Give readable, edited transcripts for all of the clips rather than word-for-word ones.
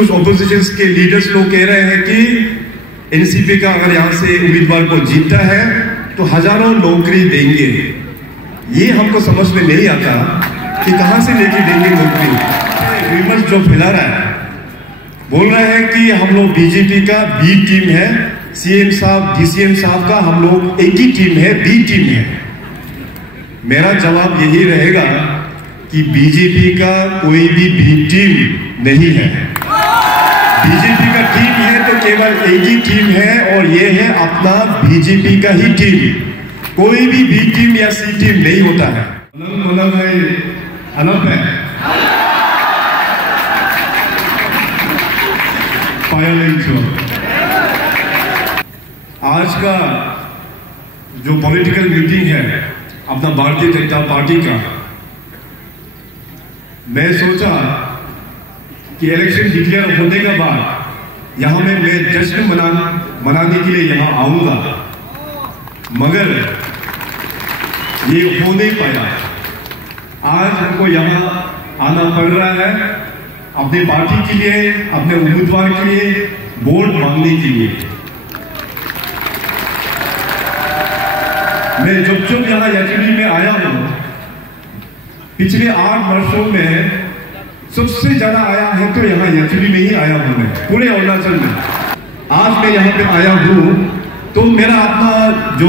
कुछ ऑपोजिशन के लीडर्स लोग कह रहे हैं कि एनसीपी का अगर यहाँ से उम्मीदवार को जीतता है तो हजारों नौकरी देंगे। ये हमको समझ में नहीं आता कि कहां से लेके देंगे नौकरी। विमर्श जो फैला रहा है, बोल रहे हैं कि हम लोग बीजेपी का बी टीम है, सीएम साहब डीसीएम साहब का हम लोग एक ही टीम है, बी टीम है। मेरा जवाब यही रहेगा कि बीजेपी का कोई भी बी टीम नहीं है। बीजेपी का टीम है तो केवल एक ही टीम है और ये है अपना बीजेपी का ही टीम। कोई भी बी टीम या सी टीम नहीं होता है। आज का जो पॉलिटिकल मीटिंग है अपना भारतीय जनता पार्टी का, मैं सोचा कि इलेक्शन डिक्लेयर होने के बाद यहां में मैं जश्न मनाने के लिए यहां आऊंगा, मगर ये हो नहीं पाया। आज हमको यहां आना पड़ रहा है अपनी पार्टी के लिए, अपने उम्मीदवार के लिए, वोट मांगने के लिए। मैं जब यहां यात्री में आया हूं, पिछले 8 वर्षों में सबसे ज्यादा आया है तो यहाँ यात्री में ही आया हूं मैं, पूरे अरुणाचल में। आज मैं यहाँ पे आया हूं तो मेरा अपना जो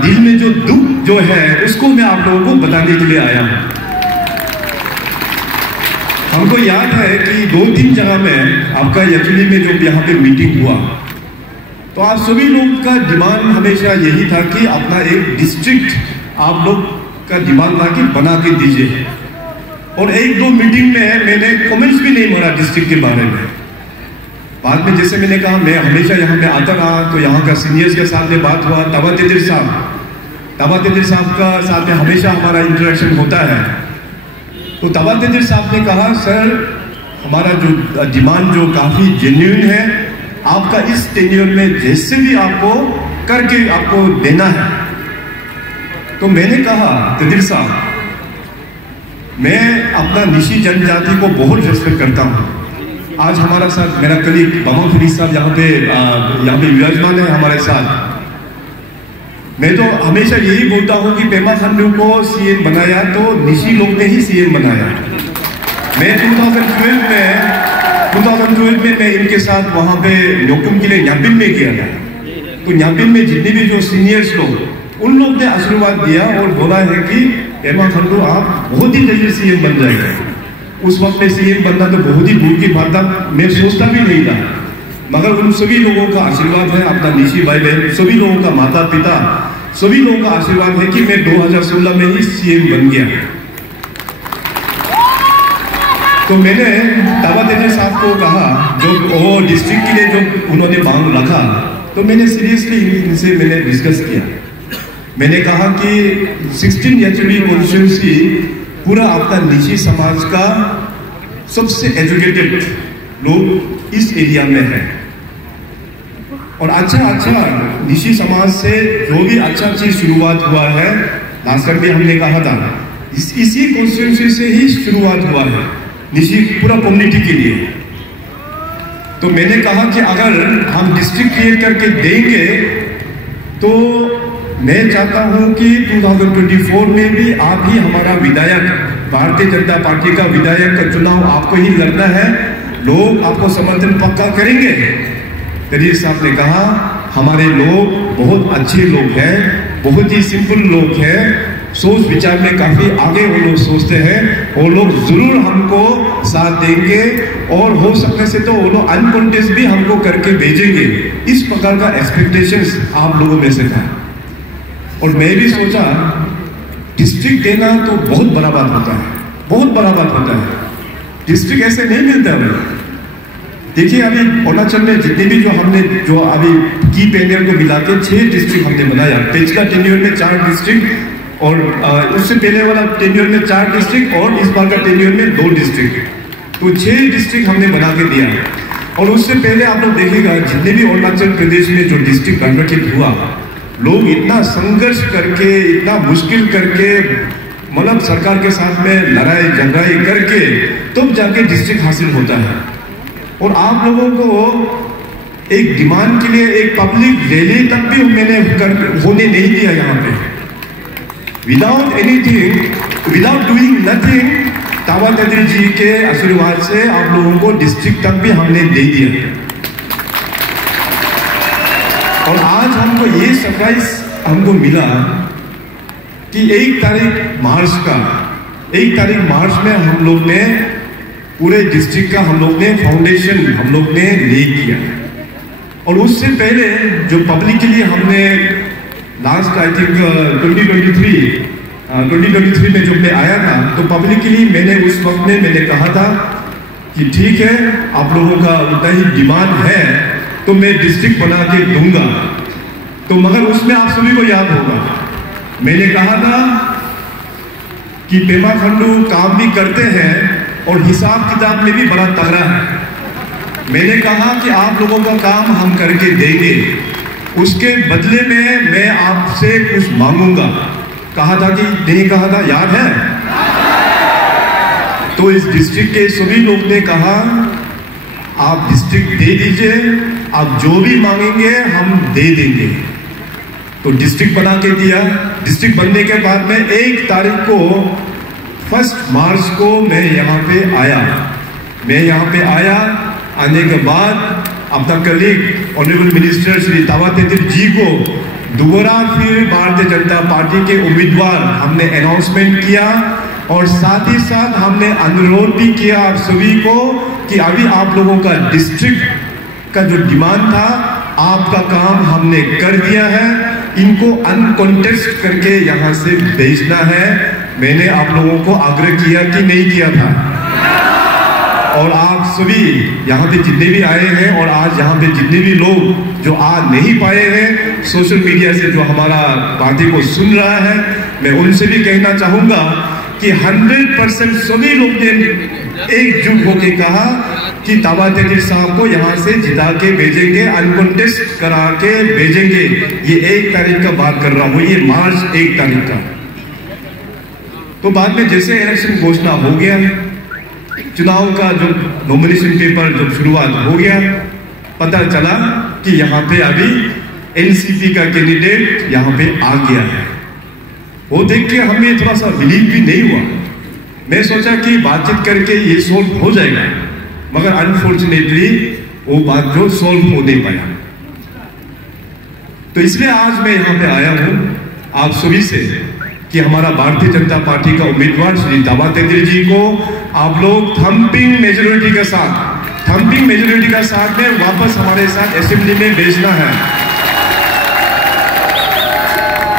दिल में जो दुख जो है उसको मैं आप लोगों को बताने के लिए आया हूं। हमको याद है कि 2-3 जगह में आपका यात्री में जो यहाँ पे मीटिंग हुआ तो आप सभी लोग का डिमांड हमेशा यही था कि अपना एक डिस्ट्रिक्ट आप लोग का डिमांड था कि बना के दीजिए। और 1-2 मीटिंग में मैंने कमेंट्स भी नहीं मारा डिस्ट्रिक्ट के बारे में। बाद में जैसे मैंने कहा मैं हमेशा यहाँ पे आता रहा तो यहाँ का सीनियर्स के साथ में बात हुआ। ताबा तेदिर साहब का साथ में हमेशा हमारा इंटरेक्शन होता है। तो ताबा तेदिर साहब ने कहा सर हमारा जो डिमांड जो काफी जेन्युइन है, आपका इस टेन्योर में जैसे भी आपको करके आपको देना है। तो मैंने कहा तेदिर साहब, मैं अपना निशी जनजाति को बहुत रेस्पेक्ट करता हूँ। आज हमारा साथ मेरा कलीग बाबा फरीद साहब यहाँ पे विराजमान है हमारे साथ। मैं तो हमेशा यही बोलता हूँ कि पेमा खांडू को सीएम बनाया तो निशी लोग ने ही सीएम बनाया। मैं 2012 में मैं इनके साथ वहाँ पे न्योकुम के लिए न्यापिन में गया था। तो न्यापिन में जितने भी जो सीनियर्स लोग उन लोग ने आशीर्वाद दिया और बोला है कि पेमा खांडू आप बहुत ही जल्दी सीएम बन जाएगा। उस वक्त में सीएम बनना तो बहुत ही दूर की बात था, मैं सोचता भी नहीं था। मगर उन सभी लोगों का आशीर्वाद है, अपना निशी भाई बहन सभी लोगों का माता पिता सभी लोगों का आशीर्वाद है कि मैं 2016 में ही सीएम बन गया। तो मैंने ताबा तेदिर साहब को कहा जो वो डिस्ट्रिक्ट के लिए जो उन्होंने मांग रखा, तो मैंने सीरियसली इनसे मैंने डिस्कस किया। मैंने कहा कि 16 एचडी कॉन्स्टिट्यूंसी पूरा आपका निशी समाज का सबसे एजुकेटेड लोग इस एरिया में है और अच्छा निशी समाज से जो भी अच्छा चीज शुरुआत हुआ है, लास्ट टाइम भी हमने कहा था इसी कॉन्स्टिट्यूंसी से ही शुरुआत हुआ है निशी पूरा कम्युनिटी के लिए। तो मैंने कहा कि अगर हम डिस्ट्रिक्ट क्रिएट करके देंगे तो मैं चाहता हूं कि 2024 में भी आप ही हमारा विधायक, भारतीय जनता पार्टी का विधायक का चुनाव आपको ही लड़ना है, लोग आपको समर्थन पक्का करेंगे। तेदिर साहब ने कहा हमारे लोग बहुत अच्छे लोग हैं, बहुत ही सिंपल लोग हैं, सोच विचार में काफी आगे वो लोग सोचते हैं, वो लोग जरूर हमको साथ देंगे और हो सकने से तो वो लोग अनकॉन्टेस्ट भी हमको करके भेजेंगे। इस प्रकार का एक्सपेक्टेशंस आप लोगों में से था। और मैं भी सोचा डिस्ट्रिक्ट देना तो बहुत बड़ा बात होता है, बहुत बड़ा बात होता है। डिस्ट्रिक्ट ऐसे नहीं मिलता है। देखिए अभी अरुणाचल में जितने भी जो अभी की टेन्योर को मिला के 6 डिस्ट्रिक्ट हमने बनाया। पिछला टेन्योर में 4 डिस्ट्रिक्ट और उससे पहले वाला टेन्योर में 4 डिस्ट्रिक्ट और इस बार का टेन्योर में 2 डिस्ट्रिक्ट, तो 6 डिस्ट्रिक्ट हमने बना के दिया। और उससे पहले आप लोग देखिएगा जितने भी अरुणाचल प्रदेश में जो डिस्ट्रिक्ट गठन हुआ, लोग इतना संघर्ष करके, इतना मुश्किल करके, मतलब सरकार के साथ में लड़ाई झगड़ाई करके तब जाके डिस्ट्रिक्ट हासिल होता है। और आप लोगों को एक डिमांड के लिए एक पब्लिक रैली तक भी मैंने होने नहीं दिया यहाँ पे। Without anything, without doing nothing, ताबा तेदिर जी के आशीर्वाद से आप लोगों को डिस्ट्रिक्ट तक भी हमने दे दिया। और आज हमको ये सरप्राइज हमको मिला कि 1 तारीख मार्च में हम लोग ने पूरे डिस्ट्रिक्ट का हम लोग ने फाउंडेशन हम लोग ने ले किया। और उससे पहले जो पब्लिक के लिए हमने लास्ट आई थिंक 2023 में जब मैं आया था, तो पब्लिक के लिए मैंने उस वक्त में मैंने कहा था कि ठीक है, आप लोगों का उतना ही डिमांड है तो मैं डिस्ट्रिक्ट बना के दूंगा। तो मगर उसमें आप सभी को याद होगा मैंने कहा था कि पेमा खंडू काम भी करते हैं और हिसाब किताब में भी बड़ा तगड़ा है। मैंने कहा कि आप लोगों का काम हम करके देंगे, उसके बदले में मैं आपसे कुछ मांगूंगा। कहा था कि नहीं कहा था, याद है? तो इस डिस्ट्रिक्ट के सभी लोग ने कहा आप डिस्ट्रिक्ट दे दीजिए, आप जो भी मांगेंगे हम दे देंगे। तो डिस्ट्रिक्ट बना के दिया। डिस्ट्रिक्ट बनने के बाद में 1 तारीख को 1 मार्च को मैं यहाँ पे आया। आने के बाद अपना कलीग ऑनरेबल मिनिस्टर श्री ताबा तेदिर जी को दोबारा फिर भारतीय जनता पार्टी के उम्मीदवार हमने अनाउंसमेंट किया। और साथ ही साथ हमने अनुरोध भी किया आप सभी को कि अभी आप लोगों का डिस्ट्रिक्ट का जो डिमांड था, आपका काम हमने कर दिया है, इनको अनकॉन्टेस्ट करके यहाँ से भेजना है। मैंने आप लोगों को आग्रह किया कि नहीं किया था। और आप सभी यहाँ पे जितने भी आए हैं और आज यहाँ पे जितने भी लोग जो आ नहीं पाए हैं, सोशल मीडिया से जो हमारा पार्टी को सुन रहा है, मैं उनसे भी कहना चाहूंगा कि 100% सभी लोग ने एकजुट होकर कहा कि ताबा तेदिर साहब को यहाँ से जिता के भेजेंगे, अनकॉन्टेस्ट करा के भेजेंगे। ये 1 तारीख का बात कर रहा हूँ, ये मार्च 1 तारीख का। तो बाद में जैसे इलेक्शन घोषणा हो गया, चुनाव का जो नॉमिनेशन पेपर जब शुरुआत हो गया, पता चला कि यहाँ पे अभी एनसीपी का कैंडिडेट यहाँ पे आ गया है। वो देख के हमें थोड़ा सा बिलीव भी नहीं हुआ। मैं सोचा कि बातचीत करके ये सोल्व हो जाएगा, मगर अनफॉर्चुनेटली वो बात जो सोल्व हो नहीं पाया। तो इसलिए आज मैं यहाँ पे आया हूँ आप सभी से कि हमारा भारतीय जनता पार्टी का उम्मीदवार श्री ताबा तेदिर जी को आप लोग थम्पिंग मेजोरिटी के साथ में वापस हमारे साथ असेंबली में भेजना है।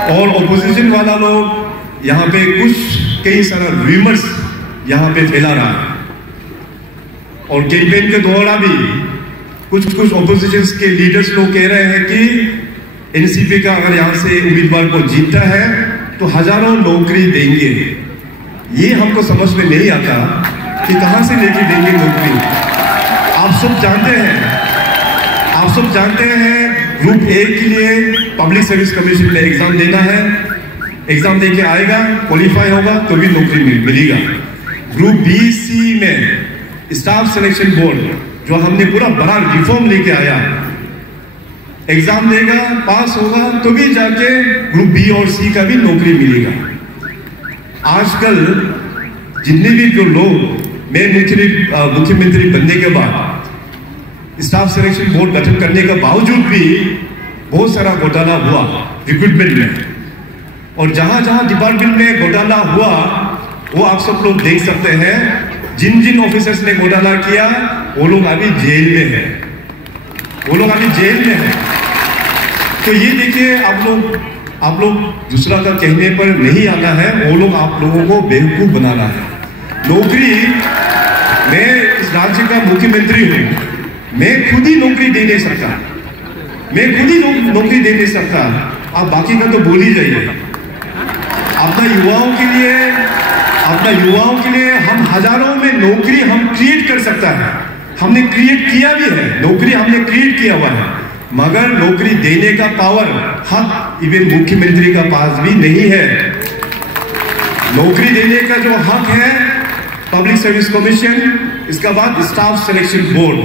और ऑपोजिशन वाला लोग यहाँ पे कई सारा रूमर्स यहाँ पे फैला रहा है। और कैंपेन के दौरान भी कुछ ऑपोजिशन के लीडर्स लोग कह रहे हैं कि एनसीपी का अगर यहाँ से उम्मीदवार को जीतता है तो हजारों नौकरी देंगे। ये हमको समझ में नहीं आता कि कहां से लेके देंगे नौकरी। आप सब जानते हैं ग्रुप ए के लिए पब्लिक सर्विस कमीशन में एग्जाम देना है, एग्जाम देके आएगा, क्वालिफाई होगा तो भी नौकरी मिलेगा। ग्रुप बी सी में स्टाफ सिलेक्शन बोर्ड जो हमने पूरा बड़ा रिफॉर्म लेके आया, एग्जाम देगा, पास होगा तो भी जाके ग्रुप बी और सी का भी नौकरी मिलेगा। आजकल जितने भी जो लोग मैं मुख्यमंत्री बनने के बाद स्टाफ सिलेक्शन बोर्ड गठन करने के बावजूद भी बहुत सारा घोटाला हुआ रिक्रूटमेंट में। और जहां जहां डिपार्टमेंट में घोटाला हुआ वो आप सब लोग देख सकते हैं। जिन ऑफिसर्स ने घोटाला किया वो लोग अभी जेल में है, तो ये देखिए आप लोग दूसरा का कहने पर नहीं आना है, वो लोग आप लोगों को बेवकूफ बना रहा है। नौकरी, मैं इस राज्य का मुख्यमंत्री हूं, मैं खुद ही नौकरी दे नहीं सकता, आप बाकी का तो बोल ही जाइए। अपना युवाओं के लिए हम हजारों में नौकरी हम क्रिएट कर सकता है, हमने क्रिएट किया भी है, नौकरी हमने क्रिएट किया हुआ है, मगर नौकरी देने का पावर, हक इवन मुख्यमंत्री का पास भी नहीं है। नौकरी देने का जो हक है पब्लिक सर्विस कमीशन, इसका बाद स्टाफ सिलेक्शन बोर्ड,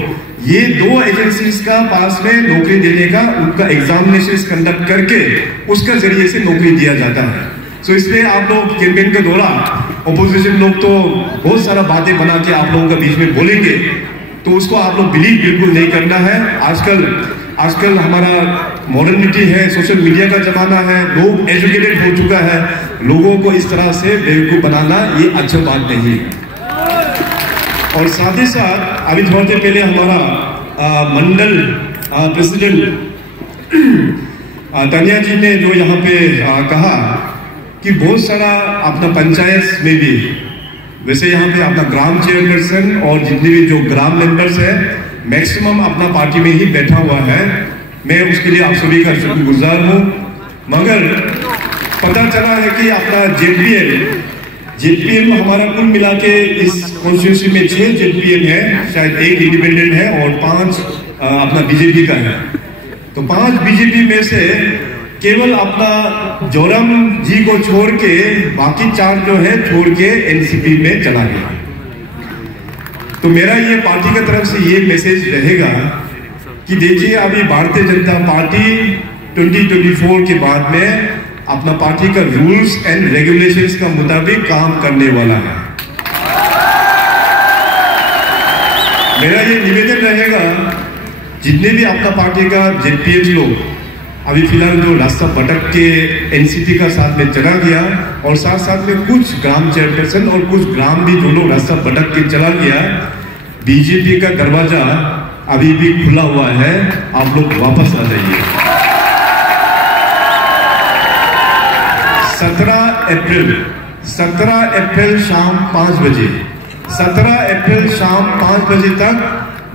ये 2 एजेंसीज का पास में नौकरी देने का उनका एग्जामिनेशन कंडक्ट करके उसका जरिए से नौकरी दिया जाता है। सो इसलिए आप लोग कैंपेन के दौरान ऑपोजिशन लोग तो बहुत सारा बातें बना के आप लोगों के बीच में बोलेंगे, तो उसको आप लोग बिलीव बिल्कुल नहीं करना है। आजकल हमारा मॉडर्निटी है, सोशल मीडिया का जमाना है, लोग एजुकेटेड हो चुका है, लोगों को इस तरह से बेवकूफ बनाना ये अच्छी बात नहीं है। और साथ ही साथ अभी थोड़ी देर पहले हमारा मंडल प्रेसिडेंट तानिया जी ने जो यहाँ पे कहा कि बहुत सारा अपना पंचायत में भी, वैसे यहाँ पे अपना ग्राम चेयरपर्सन और जितने भी जो ग्राम मेंबर्स है मैक्सिमम अपना पार्टी में ही बैठा हुआ है, मैं उसके लिए आप सभी का शुक्रगुजार हूँ। मगर पता चला है कि अपना जेपीएल हमारा कुल मिला के इस कॉन्स्टिट्यूंसी में 6 जेपीएल है, शायद 1 इंडिपेंडेंट है और 5 अपना बीजेपी का है। तो 5 बीजेपी में से केवल अपना जोरम जी को छोड़ के बाकी 4 जो है छोड़ के एनसीपी में चला गया। तो मेरा ये पार्टी की तरफ से ये मैसेज रहेगा कि देखिए अभी भारतीय जनता पार्टी 2024 के बाद में अपना पार्टी का रूल्स एंड रेगुलेशंस का मुताबिक काम करने वाला है। मेरा ये निवेदन रहेगा जितने भी अपना पार्टी का जेपीएच लोग अभी फिलहाल जो रास्ता भटक के एनसीपी का साथ में चला गया और साथ साथ में कुछ ग्राम चेयरपर्सन और कुछ ग्राम भी जो लोग रास्ता भटक के चला गया, बीजेपी का दरवाजा अभी भी खुला हुआ है, आप लोग वापस आ जाइए। 17 अप्रैल शाम 5 बजे 17 अप्रैल शाम 5 बजे तक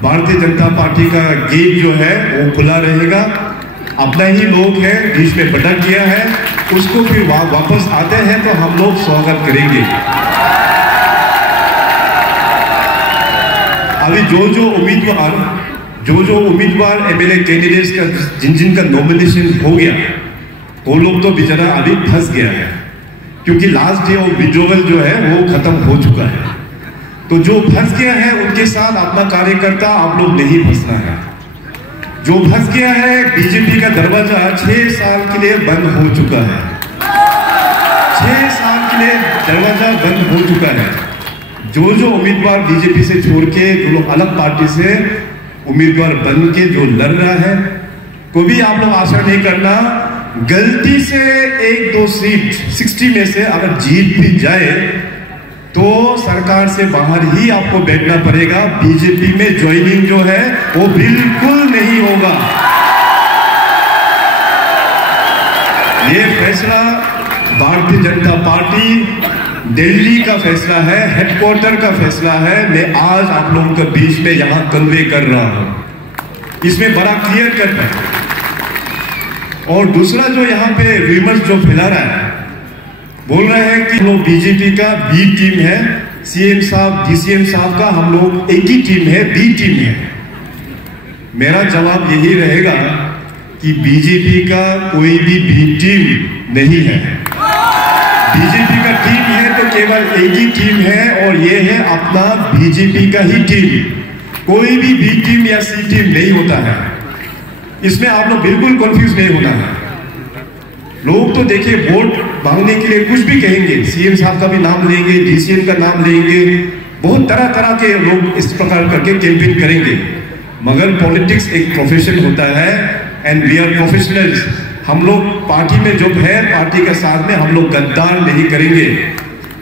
भारतीय जनता पार्टी का गेट जो है वो खुला रहेगा। अपना ही लोग है बीच में भटक गया है, उसको फिर वापस आते हैं तो हम लोग स्वागत करेंगे। अभी जो उम्मीदवार एमएलए कैंडिडेट्स का जिन का नॉमिनेशन हो गया वो लोग तो बेचारा अभी फंस गया है, क्योंकि लास्ट डे ऑफ विड्रॉवल जो है वो खत्म हो चुका है। तो जो फंस गया है उनके साथ अपना कार्यकर्ता आप लोग नहीं फंसना है। जो फंस गया है, बीजेपी का दरवाजा 6 साल के लिए बंद हो चुका है। 6 साल के लिए दरवाजा बंद हो चुका है। जो उम्मीदवार बीजेपी से छोड़ के जो लोग अलग पार्टी से उम्मीदवार बन के जो लड़ रहा है, को भी आप लोग आशा नहीं करना गलती से 1-2 सीट 60 में से अगर जीत भी जाए तो सरकार से बाहर ही आपको बैठना पड़ेगा। बीजेपी में ज्वाइनिंग जो है वो बिल्कुल नहीं होगा। ये फैसला भारतीय जनता पार्टी दिल्ली का फैसला है, हेडक्वार्टर का फैसला है। मैं आज आप लोगों के बीच में यहां कन्वे कर रहा हूं, इसमें बड़ा क्लियर कट है। और दूसरा जो यहाँ पे रूमर्स जो फैला रहा है, बोल रहे हैं कि लोग बीजेपी का बी टीम है, सीएम साहब डीसीएम साहब का हम लोग एक ही टीम है, बी टीम है। मेरा जवाब यही रहेगा कि बीजेपी का कोई भी बी टीम नहीं है। बीजेपी का टीम है तो केवल एक ही टीम है और ये है अपना बीजेपी का ही टीम। कोई भी बी टीम या सी टीम नहीं होता है। इसमें आप लोग बिल्कुल कंफ्यूज नहीं होना है। लोग तो देखिए वोट मांगने के लिए कुछ भी कहेंगे, सीएम साहब का भी नाम लेंगे, डीसीएम का नाम लेंगे, बहुत तरह तरह के लोग इस प्रकार करके कैंपेन करेंगे। मगर पॉलिटिक्स एक प्रोफेशन होता है एंड वी आर प्रोफेशनल्स। हम लोग पार्टी में जो है, पार्टी के साथ में हम लोग गद्दार नहीं करेंगे।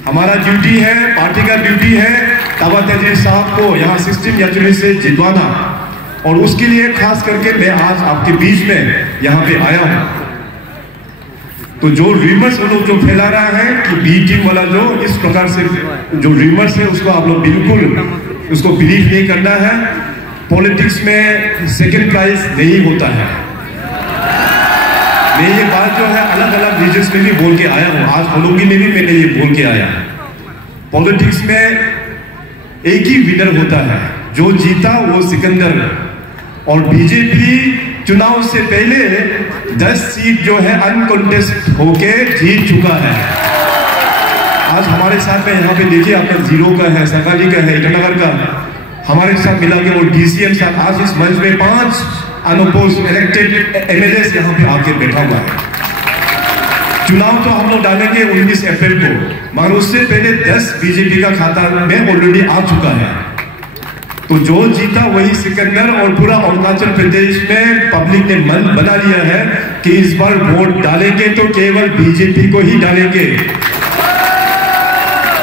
हमारा ड्यूटी है, पार्टी का ड्यूटी है ताबा तेजस्वी साहब को यहाँ 16 जनवरी से जितवाना, और उसके लिए खास करके मैं आज आपके बीच में यहाँ पे आया हूँ। तो जो रूमर्स वो लोग जो फैला रहा है कि बी टीम वाला जो इस प्रकार से जो रूमर्स है उसको आप लोग बिल्कुल उसको बिलीव नहीं करना है। पॉलिटिक्स में सेकंड प्राइज नहीं होता है। मैं ये बात जो है अलग अलग रीजन्स में भी बोल के आया हूँ, आज होलोंगी में भी मैंने ये बोल के आया। पॉलिटिक्स में एक ही विनर होता है, जो जीता वो सिकंदर। और बीजेपी चुनाव से पहले 10 सीट जो है अनकॉन्टेस्ट होके जीत चुका है। आज हमारे साथ में यहाँ पे देखिए आपका जीरो का है, सकाली का है, ईटानगर का, हमारे साथ मिला के वो डीसीएम साहब आज इस मंच में 5 अनअपोज्ड इलेक्टेड एमएलए यहाँ पे आके बैठा हुआ है। चुनाव तो हम लोग डालेंगे 19 अप्रैल को, मगर उससे पहले 10 बीजेपी का खाता में ऑलरेडी आ चुका है। तो जो जीता वही सिकंदर, और पूरा अरुणाचल प्रदेश में पब्लिक ने मन बना लिया है कि इस बार वोट डालेंगे तो केवल बीजेपी को ही डालेंगे।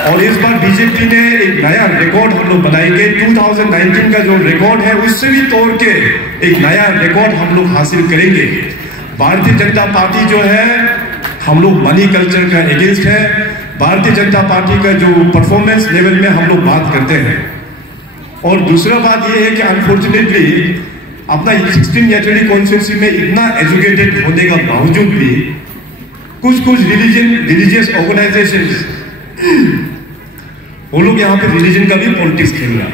और इस बार बीजेपी ने एक नया रिकॉर्ड हम लोग बनाएंगे। 2019 का जो रिकॉर्ड है उससे भी तोड़ के एक नया रिकॉर्ड हम लोग हासिल करेंगे। भारतीय जनता पार्टी जो है, हम लोग मनी कल्चर का अगेंस्ट है। भारतीय जनता पार्टी का जो परफॉर्मेंस लेवल में हम लोग बात करते हैं। और दूसरा बात यह है कि अनफॉर्चुनेटली अपना 16 याचड़ी कॉन्स्टिट्यूंसी में इतना एजुकेटेड होने का बावजूद भी कुछ रिलीजियस ऑर्गेनाइजेशंस वो लोग यहाँ पे रिलीजन का भी पॉलिटिक्स खेल रहा है।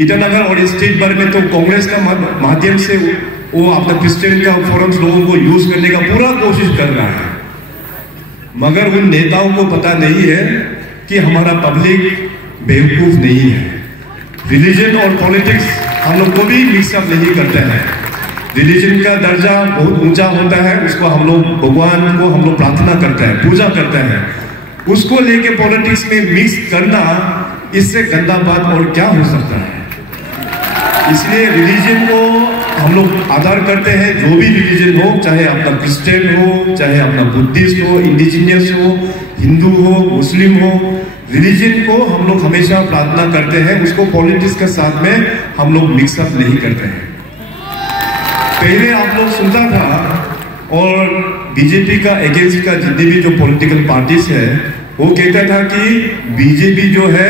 ईटानगर और स्टेट भर में तो कांग्रेस का माध्यम से वो अपना क्रिश्चियन का फोरम्स लोगों को यूज करने का पूरा कोशिश कर रहा है, मगर उन नेताओं को पता नहीं है कि हमारा पब्लिक बेवकूफ नहीं है। रिलीजन और पॉलिटिक्स हम लोग को भी मिक्सअप नहीं करते हैं। रिलीजन का दर्जा बहुत ऊंचा होता है, उसको हम लोग भगवान को हम लोग प्रार्थना करते हैं, पूजा करते हैं। उसको लेके पॉलिटिक्स में मिक्स करना, इससे गंदा बात और क्या हो सकता है। इसलिए रिलीजन को हम लोग आदर करते हैं, जो भी रिलीजन हो, चाहे अपना क्रिश्चियन हो, चाहे अपना बुद्धिस्ट हो, इंडिजिनियस हो, हिंदू हो, मुस्लिम हो, रिलीजन को हम लोग हमेशा प्रार्थना करते हैं। उसको पॉलिटिक्स के साथ में हम लोग मिक्सअप नहीं करते हैं। पहले आप लोग सुनता था, और बीजेपी का अगेंस्ट का जितने भी जो पॉलिटिकल पार्टीज है वो कहता था कि बीजेपी जो है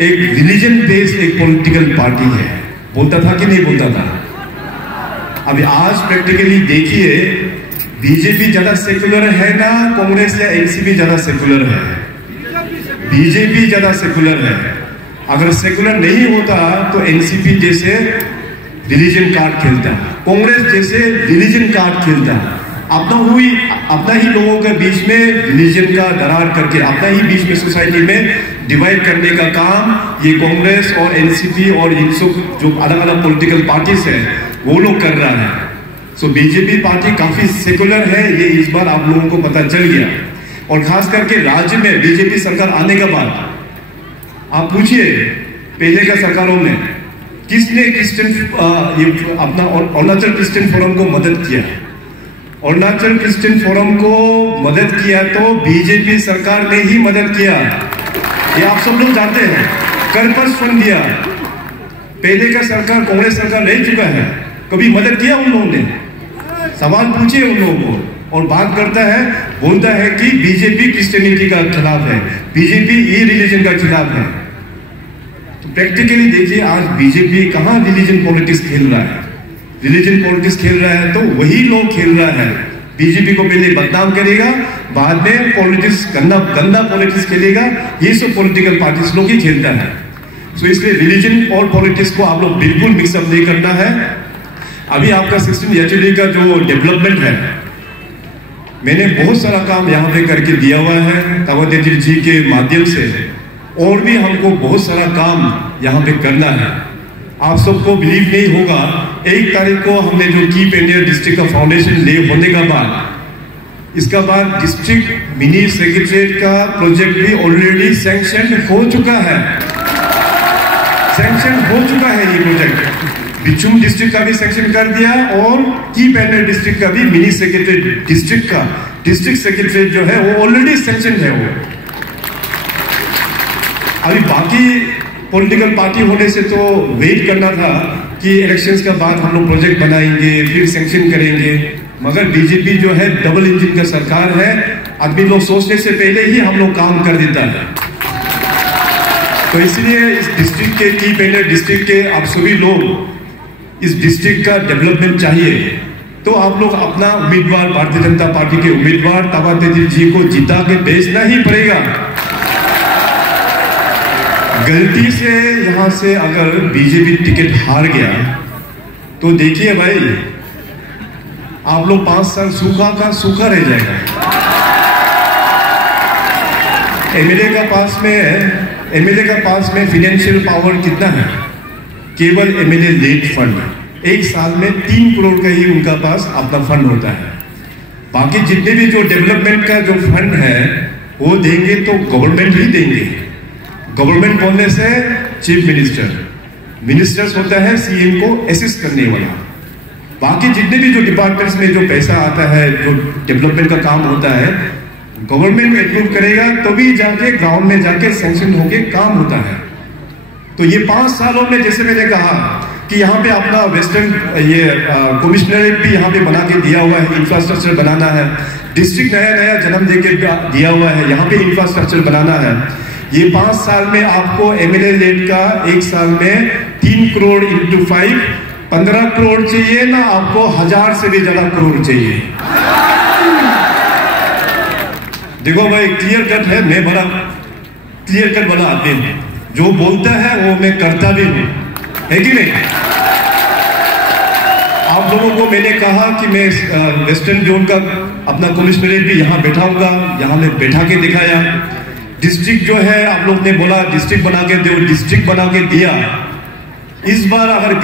एक रिलीजन बेस्ड एक पॉलिटिकल पार्टी है। बोलता था कि नहीं बोलता था? अभी आज प्रैक्टिकली देखिए, बीजेपी ज्यादा सेकुलर है ना कांग्रेस या एनसीपी ज्यादा सेकुलर है? बीजेपी ज्यादा सेकुलर है। अगर सेकुलर नहीं होता तो एनसीपी जैसे रिलीजन कार्ड खेलता, कांग्रेस जैसे रिलीजन कार्ड खेलता, अपना ही लोगों के बीच में रिलीजन का दरार करके अपना ही बीच में सोसाइटी में डिवाइड करने का काम ये कांग्रेस और एनसीपी और इन सब जो अलग अलग पॉलिटिकल पार्टीज है वो लोग कर रहा है। सो बीजेपी पार्टी काफी सेकुलर है, ये इस बार आप लोगों को पता चल गया। और खास करके राज्य में बीजेपी सरकार आने के बाद आप पूछिए पहले का सरकारों में किसने क्रिश्चियन अपना अरुणाचल क्रिश्चियन फोरम को मदद किया? अरुणाचल क्रिश्चियन फोरम को मदद किया तो बीजेपी सरकार ने ही मदद किया, ये आप सब लोग जानते हैं। कर्पस फंड दिया, पहले का सरकार कांग्रेस सरकार रह चुका है, कभी मदद किया उन लोगों ने? सवाल पूछिए उन लोगों को। और बात करता है, बोलता है कि बीजेपी क्रिश्चियनिटी का खिलाफ है, बीजेपी ये रिलीजन का खिलाफ है। तो प्रैक्टिकली देखिए आज बीजेपी कहां रिलीजन पॉलिटिक्स खेल रहा है। रिलीजन पॉलिटिक्स खेल रहा है तो वही लोग खेल रहा है। बीजेपी को पहले बदनाम करेगा, बाद में पॉलिटिक्स गंदा पॉलिटिक्स खेलेगा। ये सब पॉलिटिकल पार्टीज लोग ही खेलता है। सो इसलिए रिलीजन और पॉलिटिक्स को आप लोग बिल्कुल मिक्सअप नहीं करना है। अभी आपका 16 याचड़ी का जो डेवलपमेंट है, मैंने बहुत सारा काम यहाँ पे करके दिया हुआ है तावातेजी जी के माध्यम से, और भी हमको बहुत सारा काम यहाँ पे करना है। आप सबको बिलीव नहीं होगा, 1 तारीख को हमने जो की पेनियर डिस्ट्रिक्ट का फाउंडेशन ले होने का बाद, इसका बाद डिस्ट्रिक्ट मिनी सेक्रेटरीट का प्रोजेक्ट भी ऑलरेडी सैंक्शन हो चुका है। सैंक्शन हो चुका है ये प्रोजेक्ट। बिचुम डिस्ट्रिक्ट का भी सैंक्शन कर दिया, और की पेनियर डिस्ट्रिक्ट का भी मिनी सेक्रेटरीट डिस्ट्रिक्ट का डिस्ट्रिक्ट सेक्रेटरीट जो है वो ऑलरेडी सैंक्शन है। वो अभी बाकी पॉलिटिकल पार्टी होने से तो वेट करना था कि इलेक्शंस के बाद हम लोग प्रोजेक्ट बनाएंगे फिर सैंक्शन करेंगे, मगर बीजेपी जो है डबल इंजन का सरकार है। आदमी लोग सोचने से पहले ही हम लोग काम कर देता है। तो इसलिए इस डिस्ट्रिक्ट के की पेनियर डिस्ट्रिक्ट के आप सभी लोग इस डिस्ट्रिक्ट का डेवलपमेंट चाहिए, तो आप लोग अपना उम्मीदवार भारतीय जनता पार्टी के उम्मीदवार तावातेजी जी को जिता के भेजना ही पड़ेगा। गलती से यहां से अगर बीजेपी टिकट हार गया तो देखिए भाई, आप लोग 5 साल सूखा का सूखा रह जाएगा। एमएलए का पास में एमएलए का पास में फाइनेंशियल पावर कितना है? केवल एमएलए लेट फंड एक साल में 3 करोड़ का ही उनका पास अपना फंड होता है। बाकी जितने भी जो डेवलपमेंट का जो फंड है वो देंगे तो गवर्नमेंट ही देंगे। गवर्नमेंट बोलने से चीफ मिनिस्टर्स होता है सीएम को असिस्ट करने वाला। बाकी जितने भी जो डिपार्टमेंट्स में जो पैसा आता है, जो डेवलपमेंट का काम होता है, गवर्नमेंट अप्रूव करेगा तो भी जाके ग्राउंड में जाके सैंक्शन होके काम होता है। तो ये 5 सालों में जैसे मैंने कहा कि यहाँ पे अपना वेस्टर्न कमिश्नरेट भी यहाँ पे बना के दिया हुआ है, इंफ्रास्ट्रक्चर बनाना है। डिस्ट्रिक्ट नया जन्म दे के दिया हुआ है, यहाँ पे इंफ्रास्ट्रक्चर बनाना है। ये 5 साल में आपको एमएलए लेट का एक साल में 3 करोड़ इंटू 5 15 करोड़ चाहिए ना, आपको 1000 से भी ज्यादा करोड़ चाहिए। देखो भाई क्लियर कट है, मैं बड़ा क्लियर कट वाला आदमी हूं, जो बोलता है वो मैं करता भी हूं, है कि नहीं? आप लोगों को मैंने कहा कि मैं वेस्टर्न जोन का अपना कमिश्नरेट भी यहाँ बैठाऊंगा, यहाँ मैं बैठा के दिखाया। डिस्ट्रिक्ट जो है आप लोग ने बोला डिस्ट्रिक्ट बना के दो, डिस्ट्रिक्ट बना के दिया। इस बार अगर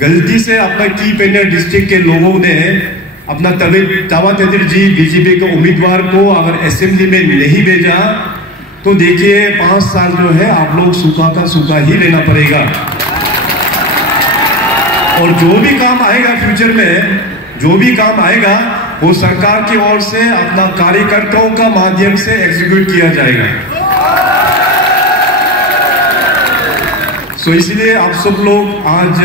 गलती से अपना की पेंडर डिस्ट्रिक्ट के लोगों ने अपना तावा तेदिर जी बीजेपी के उम्मीदवार को अगर असेंबली में नहीं भेजा तो देखिए 5 साल जो है आप लोग सूखा का सूखा ही लेना पड़ेगा। और जो भी काम आएगा फ्यूचर में, जो भी काम आएगा वो सरकार की ओर से अपना कार्यकर्ताओं का माध्यम से एग्जीक्यूट किया जाएगा। सो इसलिए आप सब लोग आज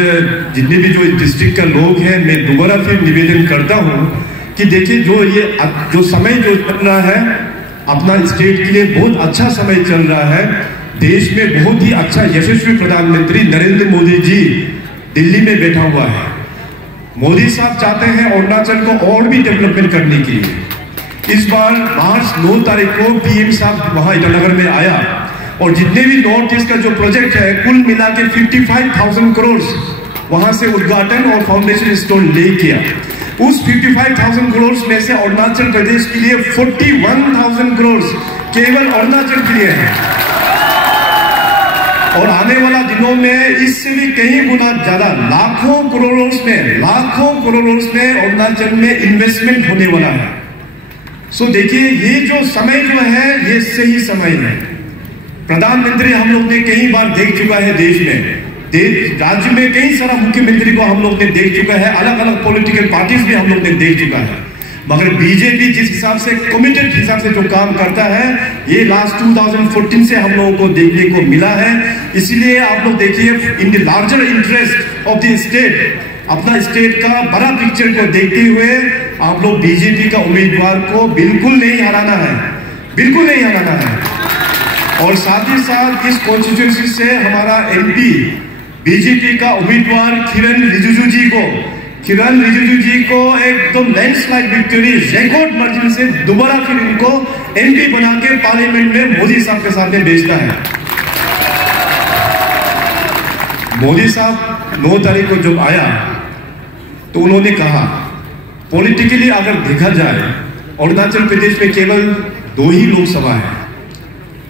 जितने भी जो डिस्ट्रिक्ट का लोग हैं, मैं दोबारा फिर निवेदन करता हूं कि देखिए जो समय जो चल रहा है अपना स्टेट के लिए बहुत अच्छा समय चल रहा है। देश में बहुत ही अच्छा यशस्वी प्रधानमंत्री नरेंद्र मोदी जी दिल्ली में बैठा हुआ है। मोदी साहब चाहते हैं अरुणाचल को और भी डेवलपमेंट करने के लिए। इस बार मार्च 9 तारीख को पीएम साहब वहां ईटानगर में आया और जितने भी नॉर्थ ईस्ट का जो प्रोजेक्ट है कुल मिला के 55,000 करोड़ वहां से उद्घाटन और फाउंडेशन स्टोन ले किया। उस 55,000 करोड़ में से अरुणाचल प्रदेश के लिए 41,000 करोड़ केवल अरुणाचल के लिए है। और आने वाला दिनों में इससे भी कई गुना ज्यादा लाखों करोड़ों में अरुणाचल में इन्वेस्टमेंट होने वाला है। सो देखिए ये जो समय जो है ये सही समय है। प्रधानमंत्री हम लोग ने कई बार देख चुका है, देश में राज्य में कई सारा मुख्यमंत्री को हम लोग ने देख चुका है, अलग अलग पॉलिटिकल पार्टीज भी हम लोग ने देख चुका है। मगर बीजेपी जिस हिसाब से कमिटेड हिसाब से जो काम करता है ये लास्ट 2014 से हम लोगों को देखने को मिला है। इसीलिए आप लोग देखिए in the larger interest of the state, अपना स्टेट का बड़ा पिक्चर को देखते हुए आप लोग बीजेपी का उम्मीदवार को बिल्कुल नहीं हराना है, बिल्कुल नहीं हराना है। और साथ ही साथ इस कॉन्स्टिट्यूंसी से हमारा एमपी बीजेपी का उम्मीदवार किरण रिजिजू जी को एकदम लैंडस्लाइड विक्ट्री रिकॉर्ड मार्जिन से दोबारा फिर उनको एमपी बना के पार्लियामेंट में मोदी साहब के सामने भेजना है। मोदी साहब 9 तारीख को जब आया तो उन्होंने कहा पॉलिटिकली अगर देखा जाए अरुणाचल प्रदेश में केवल 2 ही लोकसभा है।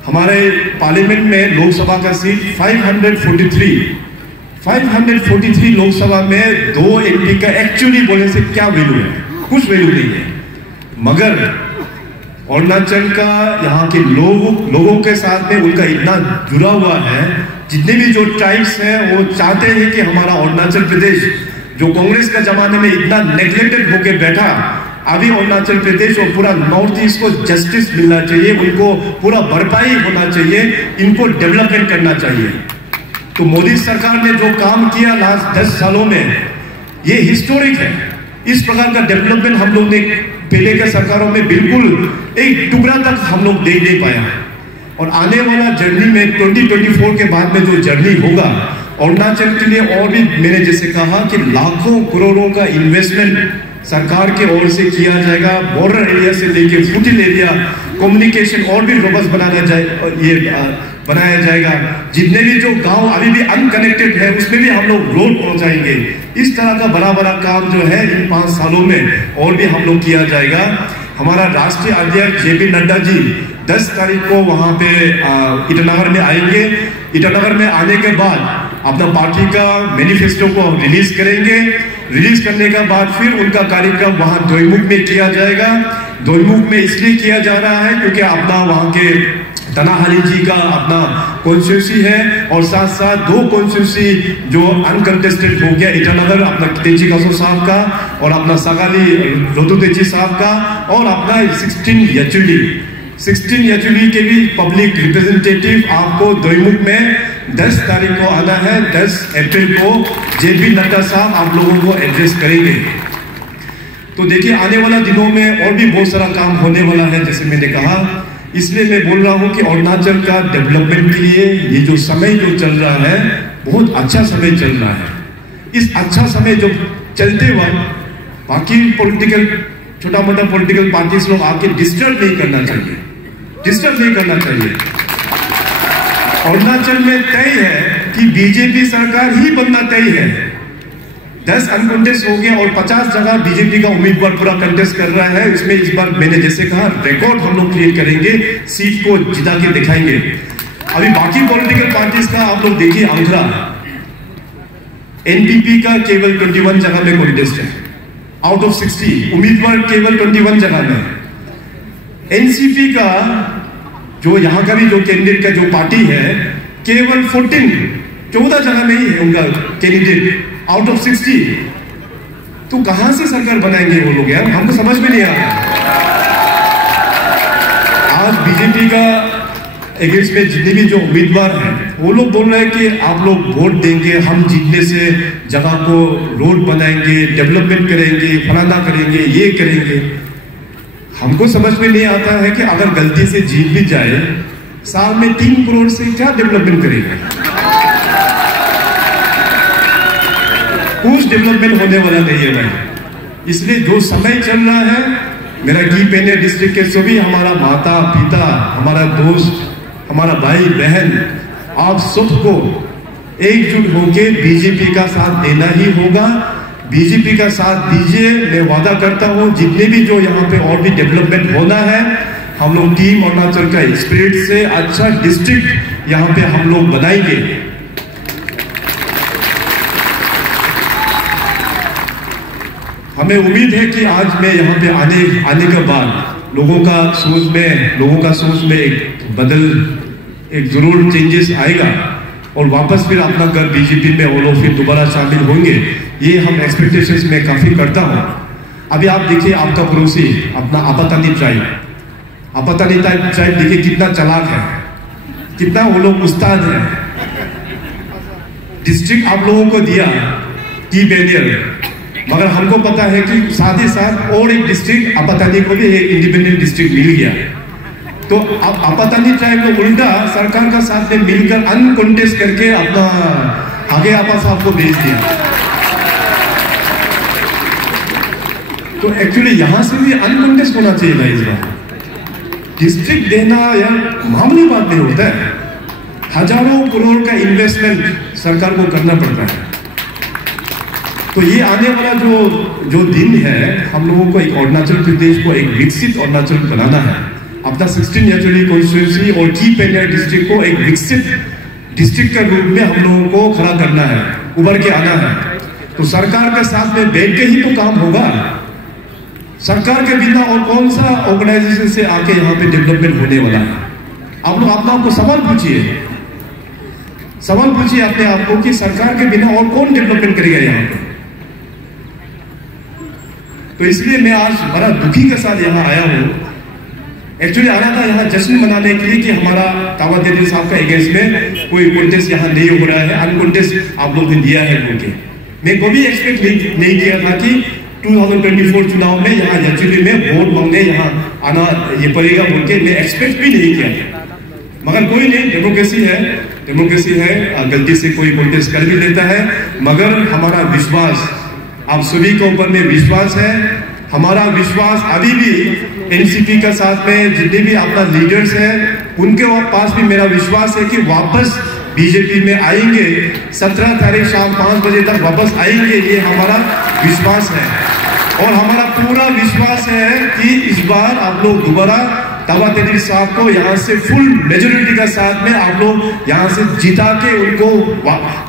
हमारे पार्लियामेंट में लोकसभा का सीट 543 लोकसभा में 2 एमपी का एक्चुअली बोलने से क्या वैल्यू है? कुछ वैल्यू नहीं है। मगर अरुणाचल का यहाँ के लोगों के साथ में उनका इतना जुड़ा हुआ है, जितने भी जो ट्राइब्स हैं वो चाहते हैं कि हमारा अरुणाचल प्रदेश जो कांग्रेस का जमाने में इतना नेग्लेक्टेड होके बैठा, अभी अरुणाचल प्रदेश और पूरा नॉर्थ ईस्ट को जस्टिस मिलना चाहिए, उनको पूरा भरपाई होना चाहिए, इनको डेवलपमेंट करना चाहिए। तो मोदी सरकार ने जो काम किया लास्ट 10 सालों में ये हिस्टोरिक है। इस प्रकार का डेवलपमेंट हम लोग ने पहले के सरकारों में बिल्कुल एक टुकड़ा तक हम लोग देख नहीं पाया। और आने वाला जर्नी में 2024 के बाद में जो जर्नी होगा अरुणाचल के लिए, और भी मैंने जैसे कहा कि लाखों करोड़ों का इन्वेस्टमेंट सरकार के ओर से किया जाएगा। बॉर्डर एरिया से लेके फुटिल एरिया कम्युनिकेशन और भी रोबस्ट बनाया जाएगा। जितने भी जो गांव अभी भी अनकनेक्टेड है उसमें भी हम लोग रोड पहुंचाएंगे। इस तरह का बड़ा काम जो है इन 5 सालों में और भी हम लोग किया जाएगा। हमारा राष्ट्रीय अध्यक्ष जेपी नड्डा जी 10 तारीख को वहां पे ईटानगर में आएंगे। ईटानगर में आने के बाद अपना पार्टी का मैनिफेस्टो को रिलीज करेंगे। रिलीज करने के बाद फिर उनका कार्यक्रम वहां दोईमुख में किया जाएगा। दोईमुख में इसलिए किया जा रहा है क्योंकि अपना वहां के तनाहाली जी का अपना कॉन्स्टिट्यूंसी है और साथ साथ 2 कॉन्स्टिट्यूंसी जो अनकंटेस्टेड हो गया, ईटानगर अपना तेजी कासो साहब का और अपना सगाली रोदुदेची साहब का और अपना 16 यचुली के भी पब्लिक रिप्रेजेंटेटिव आपको दोईमुख में 10 तारीख को आना है। 10 अप्रैल को जेपी नड्डा साहब आप लोगों को एड्रेस करेंगे। तो देखिए आने वाला दिनों में और भी बहुत सारा काम होने वाला है, जैसे मैंने कहा। इसलिए मैं बोल रहा हूं कि अरुणाचल का डेवलपमेंट के लिए ये जो समय जो चल रहा है बहुत अच्छा समय चल रहा है। इस अच्छा समय जो चलते वक्त बाकी पॉलिटिकल छोटा मोटा पॉलिटिकल पार्टीज लोग आके डिस्टर्ब नहीं करना चाहिए, डिस्टर्ब नहीं करना चाहिए। अरुणाचल में तय है कि बीजेपी सरकार ही बनना तय है। 10 अनकंटेस्ट हो गया और 50 जगह बीजेपी का उम्मीदवार पूरा कंटेस्ट कर रहा है। इसमें इस बार मैंने जैसे कहा रिकॉर्ड हम लोग क्रिएट करेंगे, सीट को जिता के दिखाएंगे। अभी बाकी पॉलिटिकल पार्टीज का आप लोग देखिए आंकड़ा, एनपीपी का केवल 21 जगह में कंटेस्ट है, आउट ऑफ 60 उम्मीदवार केवल 21 जगह में। एनसीपी का जो यहाँ का भी जो कैंडिडेट का जो पार्टी है केवल 14 जगह में ही है उनका कैंडिडेट आउट ऑफ 60। तो कहां से सरकार बनाएंगे वो लोग यार, हमको समझ में नहीं आ रहा। आज बीजेपी का अगेंस्ट में जितने भी जो उम्मीदवार हैं वो लोग बोल रहे हैं कि आप लोग वोट देंगे, हम जीतने से जगह को रोड बनाएंगे, डेवलपमेंट करेंगे, फलाना करेंगे, ये करेंगे। हमको समझ में नहीं आता है कि अगर गलती से जीत भी जाए साल में 3 करोड़ से क्या डेवलपमेंट करेंगे? कुछ डेवलपमेंट होने वाला नहीं है भाई। इसलिए जो समय चल रहा है, मेरा की पेने डिस्ट्रिक्ट के सभी हमारा माता पिता, हमारा दोस्त, हमारा भाई बहन, आप सबको एकजुट होकर बीजेपी का साथ देना ही होगा। बीजेपी का साथ दीजिए। मैं वादा करता हूं जितने भी जो यहाँ पे और भी डेवलपमेंट होना है, हम लोग टीम अरुणाचल का स्पिरिट से अच्छा डिस्ट्रिक्ट यहाँ पे हम लोग बनाएंगे। हमें उम्मीद है कि आज मैं यहाँ पे आने के बाद लोगों का सोच में एक जरूर चेंजेस आएगा और वापस फिर अपना घर बीजेपी में वो लोग फिर दोबारा शामिल होंगे। ये हम एक्सपेक्टेशंस में काफी करता हूँ। अभी आप देखिए आपका पड़ोसी अपना आपातानी ट्राइब देखिए कितना चालाक है, कितना वो लोग उस्ताद है। डिस्ट्रिक्ट आप लोगों को दिया की बैरियर, मगर हमको पता है कि साथ ही साथ और एक डिस्ट्रिक्ट आपातानी को भी एक इंडिपेंडेंट डिस्ट्रिक्ट मिल गया। तो अब आपातानी ट्राइब को उल्टा सरकार का साथ में मिलकर अनकंटेस्ट करके अपना आगे आपा साहब को भेज दिया। तो एक्चुअली यहां से भी अनकंटेस्ट होना चाहिए भाई। इस बार डिस्ट्रिक्ट देना यार मामूली बात नहीं होता है। हजारों करोड़ का इन्वेस्टमेंट सरकार को करना पड़ता है। तो ये आने वाला जो दिन है, हम लोगों को एक अरुणाचल प्रदेश को एक विकसित अरुणाचल बनाना है। अपना 16 यचुली कॉन्स्टिट्यूंसी और की पेनियर डिस्ट्रिक्ट को एक विकसित डिस्ट्रिक्ट के रूप में हम लोगों को खड़ा करना है, उभर के आना है। तो सरकार के साथ में बैठ के ही तो काम होगा। सरकार के बिना और कौन सा ऑर्गेनाइजेशन से आके यहाँ पे डेवलपमेंट होने वाला है? आप लोग अपने आप को सवाल पूछिए अपने आप को कि सरकार के बिना और कौन डेवलपमेंट करेगा यहाँ पे? तो इसलिए मैं आज बड़ा दुखी के साथ यहाँ आया हूँ। एक्चुअली आना था यहाँ जश्न मनाने के लिए कि हमारा तावा देवी साहब का अगेंस्ट में कोई कॉन्टेस्ट यहाँ नहीं हो रहा है, अनकॉन्टेस्ट आप लोग ने दिया है बोल के। मैं कभी एक्सपेक्ट नहीं किया था कि 2024 चुनाव में यहाँ यचुली में वोट मांगने यहाँ आना ये पड़ेगा बोल के मैं एक्सपेक्ट भी नहीं किया। मगर कोई नहीं, डेमोक्रेसी है, गलती से कोई कॉन्टेस्ट कर भी लेता है। मगर हमारा विश्वास आप सभी के ऊपर में विश्वास है। हमारा विश्वास अभी भी एनसीपी का साथ में जितने भी अपना लीडर्स हैं उनके पास भी मेरा विश्वास है कि वापस बीजेपी में आएंगे। 17 तारीख शाम 5 बजे तक वापस आएंगे, ये हमारा विश्वास है। और हमारा पूरा विश्वास है कि इस बार आप लोग दोबारा तावा तेदिर साहब को यहाँ से फुल मेजोरिटी का साथ में आप लोग यहाँ से जिता के उनको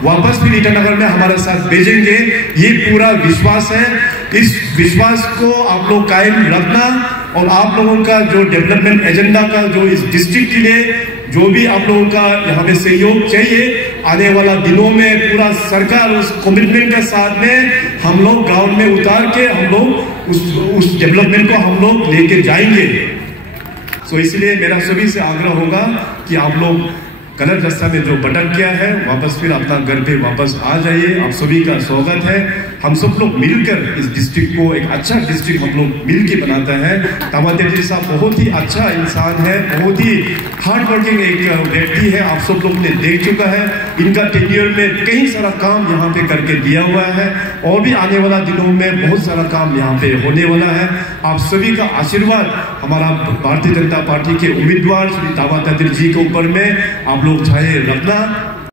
वापस भी ईटानगर में हमारे साथ भेजेंगे, ये पूरा विश्वास है। इस विश्वास को आप लोग कायम रखना और आप लोगों का जो डेवलपमेंट एजेंडा का जो इस डिस्ट्रिक्ट के लिए जो भी आप लोगों का यहाँ पे सहयोग चाहिए, आने वाला दिनों में पूरा सरकार उस कमिटमेंट के साथ में हम लोग ग्राउंड में उतार के हम लोग उस डेवलपमेंट को हम लोग लेके जाएंगे। सो इसलिए मेरा सभी से आग्रह होगा कि आप लोग गलत रास्ता में जो भटक गया है वापस फिर अपना घर पे वापस आ जाइए। आप सभी का स्वागत है। हम सब लोग मिलकर इस डिस्ट्रिक्ट को एक अच्छा डिस्ट्रिक्ट हम लोग मिलके बनाते हैं। तावा तेदिर साहब बहुत ही अच्छा इंसान है, बहुत ही हार्ड वर्किंग एक व्यक्ति है, आप सब लोग ने देख चुका है। इनका टेन्योर में कई सारा काम यहाँ पे करके दिया हुआ है और भी आने वाला दिनों में बहुत सारा काम यहाँ पे होने वाला है। आप सभी का आशीर्वाद हमारा भारतीय जनता पार्टी के उम्मीदवार श्री तावा तेदिर जी के ऊपर में आप लोग चाहे रखना।